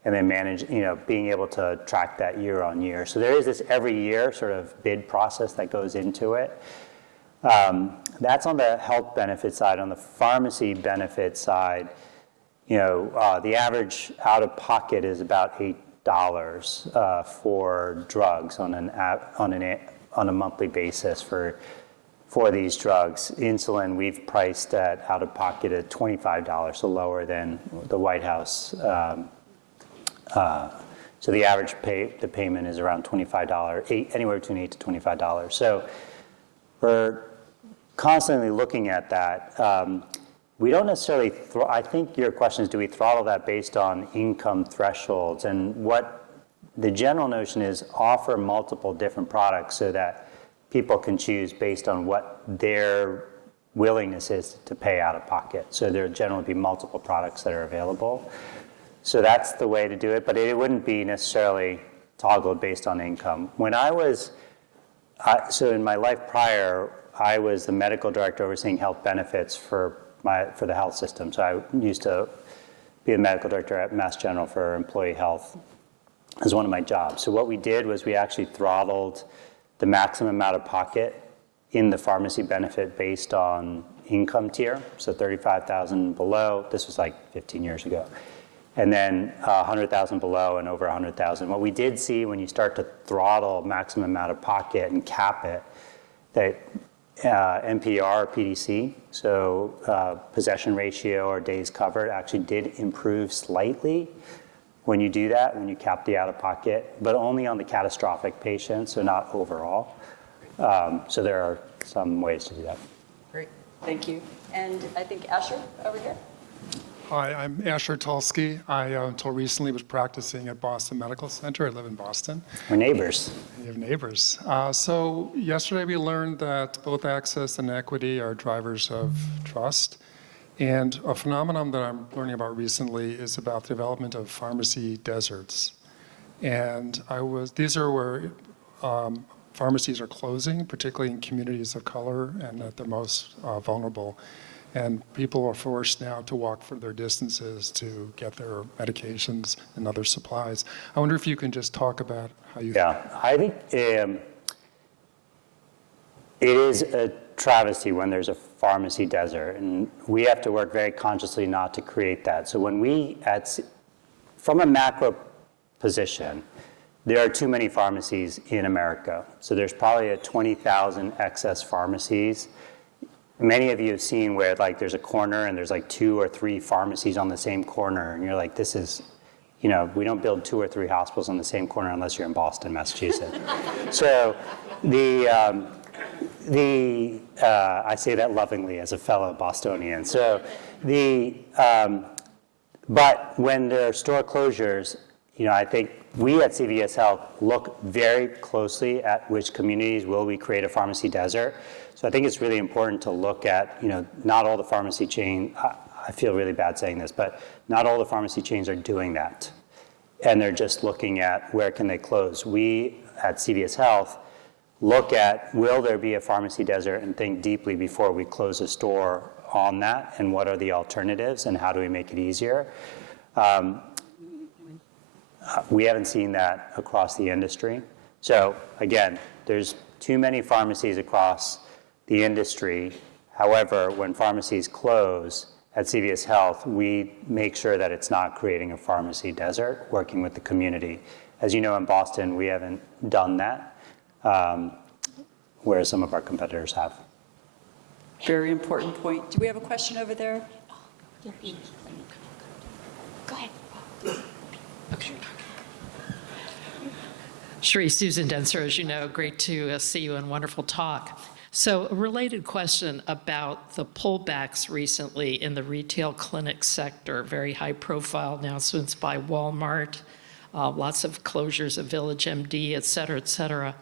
and then manage, being able to track that year on year. So there is this every year sort of bid process that goes into it. That's on the health benefit side. On the pharmacy benefit side, the average out-of-pocket is about $8 for drugs on a monthly basis for these drugs. Insulin, we've priced at out-of-pocket at $25, so lower than the White House. So the average payment is around $25, anywhere between $8 to $25. So we're constantly looking at that. We don't necessarily, I think your question is, do we throttle that based on income thresholds? And what the general notion is, offer multiple different products so that people can choose based on what their willingness is to pay out of pocket. So there'll generally be multiple products that are available. So that's the way to do it, but it wouldn't be necessarily toggled based on income. When so in my life prior, I was the medical director overseeing health benefits for the health system. So I used to be the medical director at Mass General for employee health as one of my jobs. So what we did was we actually throttled the maximum amount of pocket in the pharmacy benefit based on income tier. So 35,000 below, this was like 15 years ago. And then 100,000 below and over 100,000. What we did see when you start to throttle maximum amount of pocket and cap it, that NPR, PDC, so possession ratio or days covered, actually did improve slightly when you do that, when you cap the out-of-pocket, but only on the catastrophic patients, so not overall. So there are some ways to do that. Great, thank you. And I think Asher over here. Hi, I'm Asher Tulsky. I, until recently, was practicing at Boston Medical Center. I live in Boston. We're neighbors. You have neighbors. So yesterday we learned that both access and equity are drivers of trust. And a phenomenon that I'm learning about recently is about the development of pharmacy deserts. And these are where pharmacies are closing, particularly in communities of color and at the most vulnerable. And people are forced now to walk further distances to get their medications and other supplies. I wonder if you can just talk about how you... Yeah, I think it is a travesty when there's a pharmacy desert, and we have to work very consciously not to create that. So when from a macro position, there are too many pharmacies in America. So there's probably 20,000 excess pharmacies. Many of you have seen where there's a corner and there's 2 or 3 pharmacies on the same corner, and you're like, this is, we don't build 2 or 3 hospitals on the same corner unless you're in Boston, Massachusetts. So I say that lovingly as a fellow Bostonian. So but when there are store closures, I think we at CVS Health look very closely at which communities will we create a pharmacy desert. So I think it's really important to look at, not all the pharmacy chain, I feel really bad saying this, but not all the pharmacy chains are doing that. And they're just looking at where can they close. We at CVS Health look at, will there be a pharmacy desert, and think deeply before we close a store on that, and what are the alternatives, and how do we make it easier? We haven't seen that across the industry. So again, there's too many pharmacies across the industry. However, when pharmacies close at CVS Health, we make sure that it's not creating a pharmacy desert, working with the community. As you know, in Boston, we haven't done that, whereas some of our competitors have. Very important point. Do we have a question over there? Go ahead. Okay. Sheree, Susan Denser, as you know, great to see you and wonderful talk. So a related question about the pullbacks recently in the retail clinic sector, very high profile announcements by Walmart, lots of closures of Village MD, et cetera, et cetera.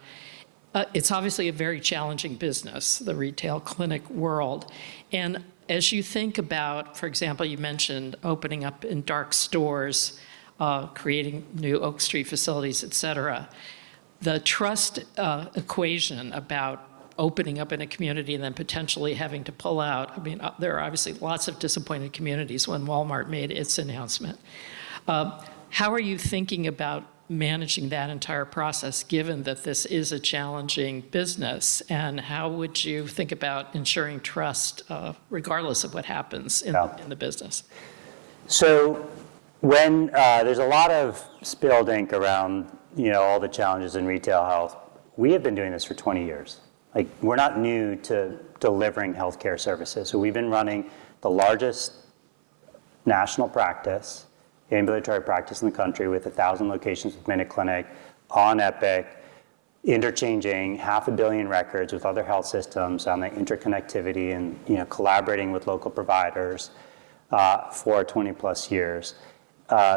It's obviously a very challenging business, the retail clinic world. And as you think about, for example, you mentioned opening up in dark stores, creating new Oak Street facilities, et cetera, the trust equation about opening up in a community and then potentially having to pull out. I mean, there are obviously lots of disappointed communities when Walmart made its announcement. How are you thinking about managing that entire process, given that this is a challenging business? And how would you think about ensuring trust, regardless of what happens in the business? So when there's a lot of spilled ink around, all the challenges in retail health, we have been doing this for 20 years. Like, we're not new to delivering healthcare services. So we've been running the largest national practice, ambulatory practice in the country, with 1,000 locations with MinuteClinic, on Epic, interchanging 500 million records with other health systems on the interconnectivity and collaborating with local providers for 20 plus years.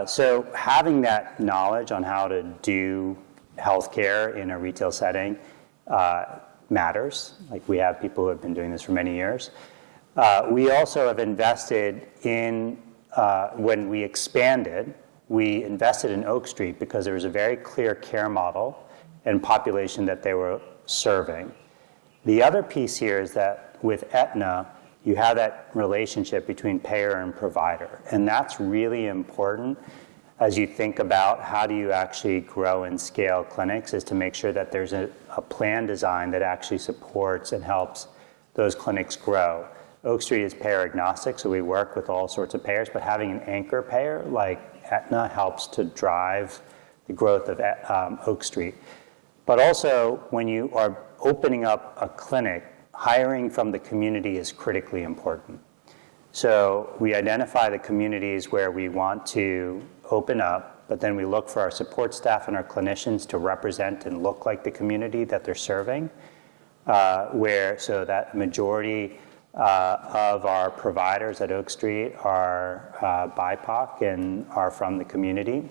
So having that knowledge on how to do healthcare in a retail setting matters. Like, we have people who have been doing this for many years. We also have invested in, when we expanded, we invested in Oak Street because there was a very clear care model and population that they were serving. The other piece here is that with Aetna, you have that relationship between payer and provider. And that's really important as you think about how do you actually grow and scale clinics, is to make sure that there's a plan design that actually supports and helps those clinics grow. Oak Street is payer agnostic, so we work with all sorts of payers, but having an anchor payer like Aetna helps to drive the growth of Oak Street. But also, when you are opening up a clinic, hiring from the community is critically important. So we identify the communities where we want to open up, but then we look for our support staff and our clinicians to represent and look like the community that they're serving, so that majority of our providers at Oak Street are BIPOC and are from the community.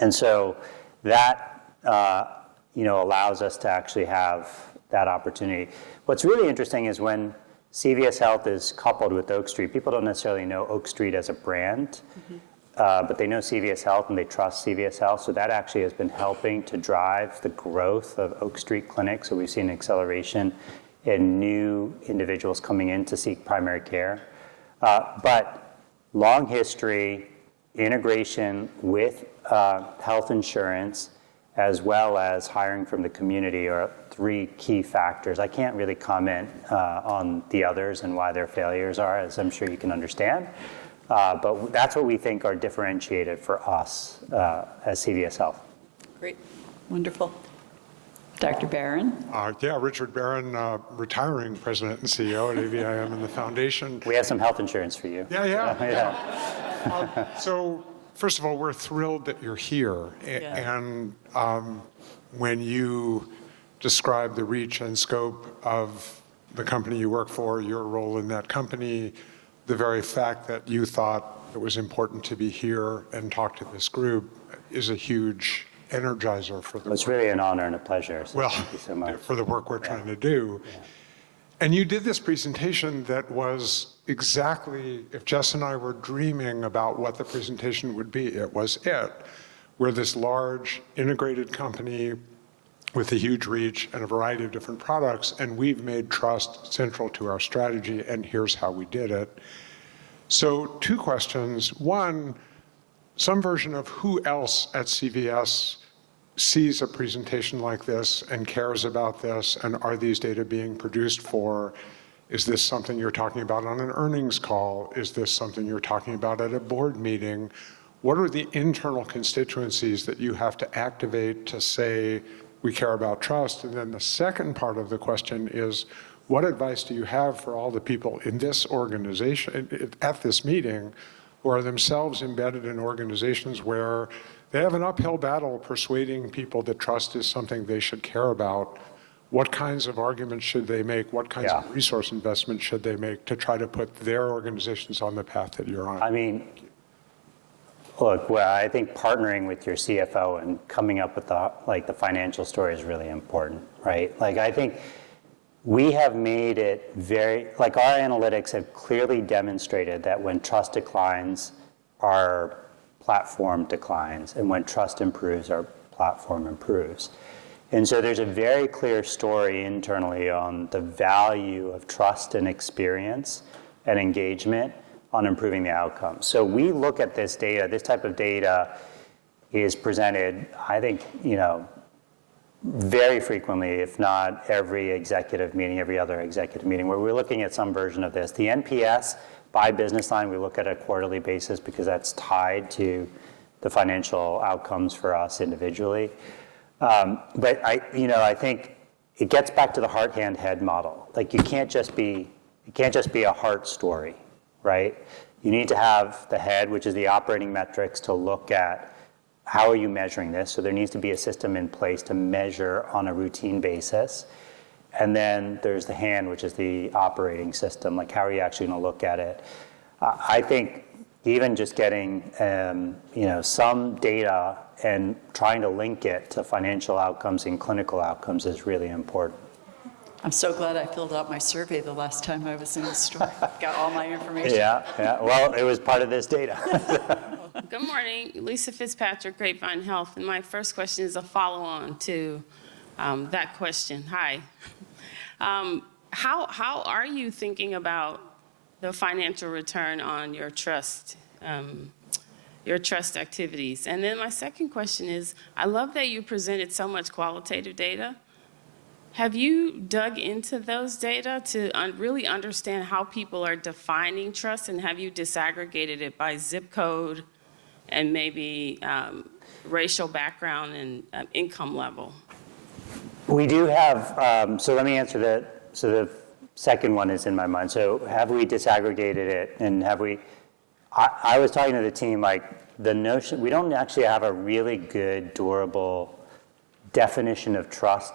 And so that allows us to actually have that opportunity. What's really interesting is when CVS Health is coupled with Oak Street, people don't necessarily know Oak Street as a brand, but they know CVS Health and they trust CVS Health. So that actually has been helping to drive the growth of Oak Street clinics. So we've seen an acceleration in new individuals coming in to seek primary care. But long history, integration with health insurance, as well as hiring from the community are three key factors. I can't really comment on the others and why their failures are, as I'm sure you can understand. But that's what we think are differentiated for us as CVS Health. Great. Wonderful. Dr. Barron? Richard Barron, retiring president and CEO at AVIM and the foundation. We have some health insurance for you. Yeah. So first of all, we're thrilled that you're here. And when you describe the reach and scope of the company you work for, your role in that company, the very fact that you thought it was important to be here and talk to this group is a huge energizer for the It's really an honor and a pleasure. So well, thank you so much. for the work we're trying to do. And you did this presentation that was exactly, if Jess and I were dreaming about what the presentation would be, it was it. We're this large integrated company with a huge reach and a variety of different products, and we've made trust central to our strategy, and here's how we did it. So 2 questions. One, some version of who else at CVS sees a presentation like this and cares about this, and are these data being produced for? Is this something you're talking about on an earnings call? Is this something you're talking about at a board meeting? What are the internal constituencies that you have to activate to say, we care about trust? And then the second part of the question is, what advice do you have for all the people in this organization, at this meeting, who are themselves embedded in organizations where they have an uphill battle persuading people that trust is something they should care about? What kinds of arguments should they make? What kinds of resource investment should they make to try to put their organizations on the path that you're on? I mean, Look, well, I think partnering with your CFO and coming up with the financial story is really important, right? Like, I think we have made it our analytics have clearly demonstrated that when trust declines, our platform declines, and when trust improves, our platform improves. And so there's a very clear story internally on the value of trust and experience and engagement on improving the outcomes. So we look at this data. This type of data is presented, I think, very frequently, if not every executive meeting, every other executive meeting, where we're looking at some version of this. The NPS by business line, we look at a quarterly basis because that's tied to the financial outcomes for us individually. But I think it gets back to the heart, hand, head model. Like, it can't just be a heart story, right? You need to have the head, which is the operating metrics, to look at how are you measuring this. So there needs to be a system in place to measure on a routine basis. And then there's the hand, which is the operating system. Like, how are you actually going to look at it? I think even just getting some data and trying to link it to financial outcomes and clinical outcomes is really important. I'm so glad I filled out my survey the last time I was in the store. Got all my information. Yeah. Well, it was part of this data. Good morning, Lisa Fitzpatrick, Grapevine Health. And my first question is a follow-on to that question. Hi. How are you thinking about the financial return on your trust activities? And then my second question is, I love that you presented so much qualitative data. Have you dug into those data to really understand how people are defining trust, and have you disaggregated it by zip code and maybe racial background and income level? We do have, so let me answer that. So the second one is in my mind. So have we disaggregated it, and have we, I was talking to the team, like, the notion, we don't actually have a really good, durable definition of trust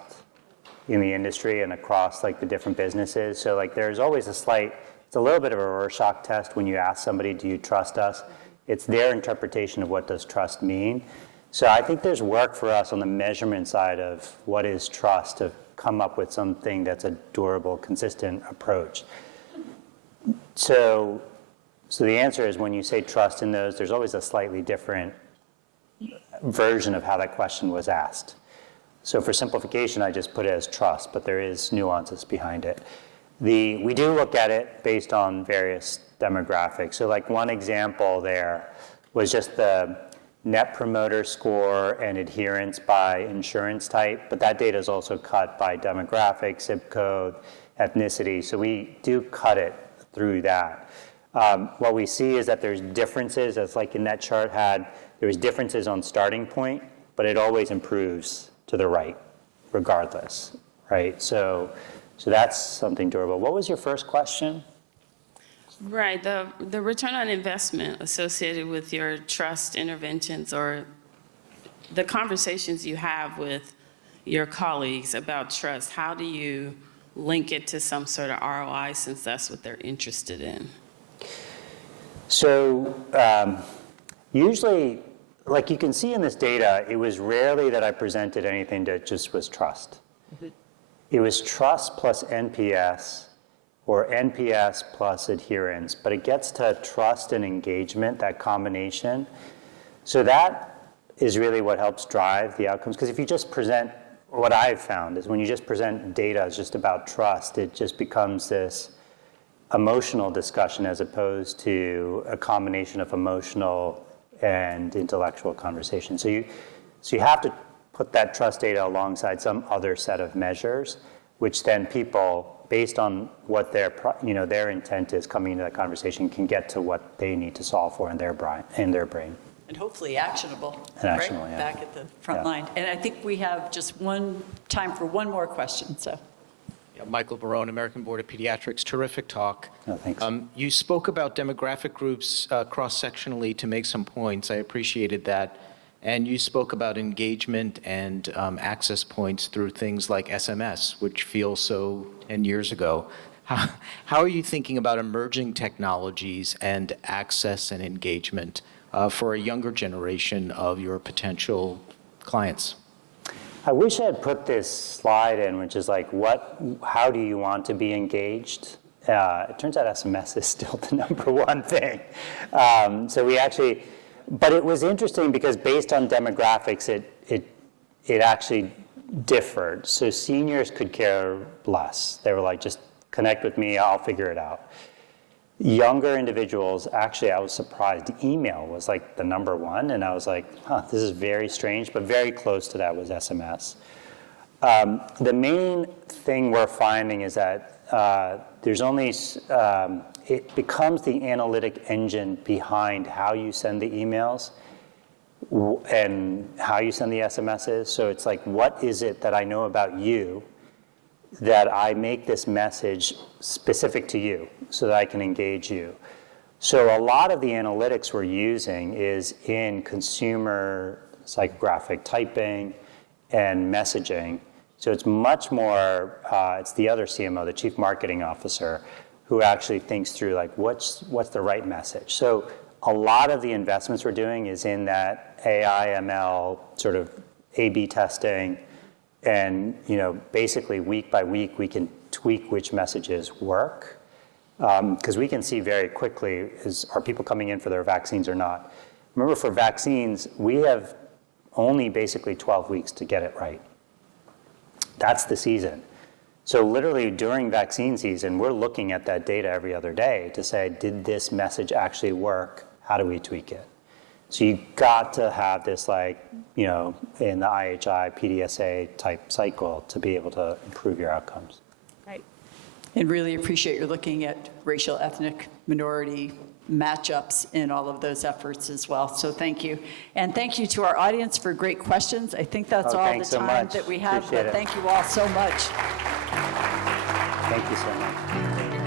in the industry and across like the different businesses. So like there's always it's a little bit of a Rorschach test when you ask somebody, do you trust us? It's their interpretation of what does trust mean. So I think there's work for us on the measurement side of what is trust to come up with something that's a durable, consistent approach. So the answer is when you say trust in those, there's always a slightly different version of how that question was asked. So for simplification, I just put it as trust, but there is nuances behind it. We do look at it based on various demographics. So like one example there was just the net promoter score and adherence by insurance type, but that data is also cut by demographic, zip code, ethnicity. So we do cut it through that. What we see is that there's differences, as like in that chart there was differences on starting point, but it always improves to the right, regardless, right? So that's something durable. What was your first question? Right, the return on investment associated with your trust interventions or the conversations you have with your colleagues about trust, how do you link it to some sort of ROI since that's what they're interested in? So usually, like you can see in this data, it was rarely that I presented anything that just was trust. Mm-hmm. It was trust plus NPS or NPS plus adherence, but it gets to trust and engagement, that combination. So that is really what helps drive the outcomes. Because if you just present, what I've found is when you just present data as just about trust, it just becomes this emotional discussion as opposed to a combination of emotional and intellectual conversation. So you have to put that trust data alongside some other set of measures, which then people, based on what their intent is coming into that conversation, can get to what they need to solve for in their brain. And hopefully actionable, right? Yeah. Back at the front line. And I think we have just time for one more question, so. Yeah, Michael Barone, American Board of Pediatrics. Terrific talk. Oh, thanks. You spoke about demographic groups cross-sectionally to make some points. I appreciated that. And you spoke about engagement and access points through things like SMS, which feels so 10 years ago. How are you thinking about emerging technologies and access and engagement for a younger generation of your potential clients? I wish I had put this slide in, which is like, how do you want to be engaged? It turns out SMS is still the number one thing. So we actually, but it was interesting because based on demographics, it actually differed. So seniors could care less. They were like, just connect with me, I'll figure it out. Younger individuals, actually, I was surprised. Email was like the number one, and I was like, this is very strange, but very close to that was SMS. The main thing we're finding is that there's only, it becomes the analytic engine behind how you send the emails and how you send the SMSs. So it's like, what is it that I know about you that I make this message specific to you so that I can engage you? So a lot of the analytics we're using is in consumer psychographic typing and messaging. So it's much more, it's the other CMO, the chief marketing officer, who actually thinks through like, what's the right message? So a lot of the investments we're doing is in that AI, ML, sort of A/B testing, and basically week by week we can tweak which messages work, because we can see very quickly, are people coming in for their vaccines or not? Remember, for vaccines, we have only basically 12 weeks to get it right. That's the season. So literally during vaccine season, we're looking at that data every other day to say, did this message actually work? How do we tweak it? So you got to have this in the IHI, PDSA type cycle to be able to improve your outcomes. Right. And really appreciate you're looking at racial, ethnic, minority matchups in all of those efforts as well. So thank you. And thank you to our audience for great questions. I think that's all the thanks so time much. that we have, Appreciate but it. thank you all so much. Thank you so much.